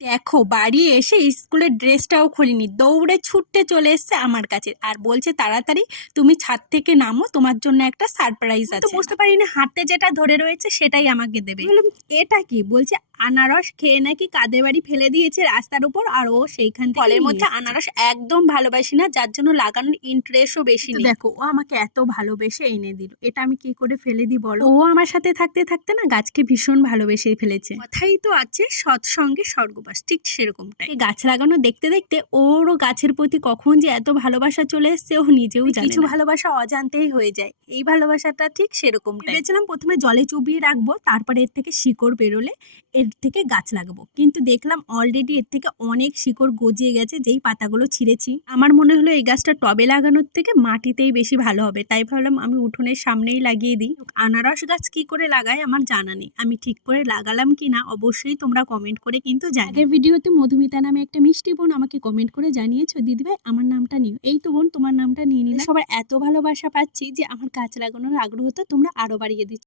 দেখো বাড়ি এসে স্কুলের ড্রেসটাও খুলিনি, দৌড়ে ছুটতে চলে এসছে আমার কাছে আর বলছে তাড়াতাড়ি তুমি ছাদ থেকে নামো, তোমার জন্য একটা সারপ্রাইজ আছে। তো বুঝতে পারিনি হাতে যেটা ধরে রয়েছে সেটাই আমাকে দেবে। বললাম এটা কি? বলছে আনারস খেয়ে নাকি কাঁদে বাড়ি ফেলে দিয়েছে রাস্তার উপর, আর ও সেইখান থেকে ফলের মধ্যে আনারস একদম ভালোবাসি না, যার জন্য লাগানোর ইন্টারেস্টও বেশি নেই। দেখো ও আমাকে এত ভালোবেসে এনে দিল, এটা আমি কি করে ফেলে দিই বলো? ও আমার সাথে থাকতে থাকতে না গাছকে ভীষণ ভালোবেসে ফেলেছে। কথাই তো আছে সৎসঙ্গে স্বর্গবাস, ঠিক সেরকমটাই। এই গাছ লাগানো দেখতে দেখতে ওরও গাছের প্রতি কখন যে এত ভালোবাসা চলে এসছে ও নিজেও জানে না। কিছু ভালোবাসা অজান্তেই হয়ে যায়, এই ভালোবাসাটা ঠিক সেরকমটাই। ভেবেছিলাম প্রথমে জলে চুবিয়ে রাখবো, তারপরে এর থেকে শিকড় বেরোলে এর থেকে গাছ লাগাবো, কিন্তু দেখলাম অলরেডি এর থেকে অনেক শিকড় গজিয়ে গেছে যেই পাতাগুলো ছিঁড়েছি। আমার মনে হলো এই গাছটা টবে লাগানোর থেকে মাটিতেই বেশি ভালো হবে, তাই ভাবলাম আমি উঠোনের সামনেই লাগিয়ে দিই। আনারস গাছ কি করে লাগায় আমার জানা নেই, আমি ঠিক করে লাগালাম কিনা অবশ্যই তোমরা কমেন্ট করে কিন্তু জানাবে। আগের ভিডিওতে মধুমিতা নামে একটা মিষ্টি বোন আমাকে কমেন্ট করে জানিয়েছো দিদিভাই আমার নামটা নিও, এই তো বোন তোমার নামটা নিয়ে নিলাম। সবার এত ভালোবাসা পাচ্ছি যে আমার গাছ লাগানোর আগ্রহটা তোমরা আরো বাড়িয়ে দিচ্ছ।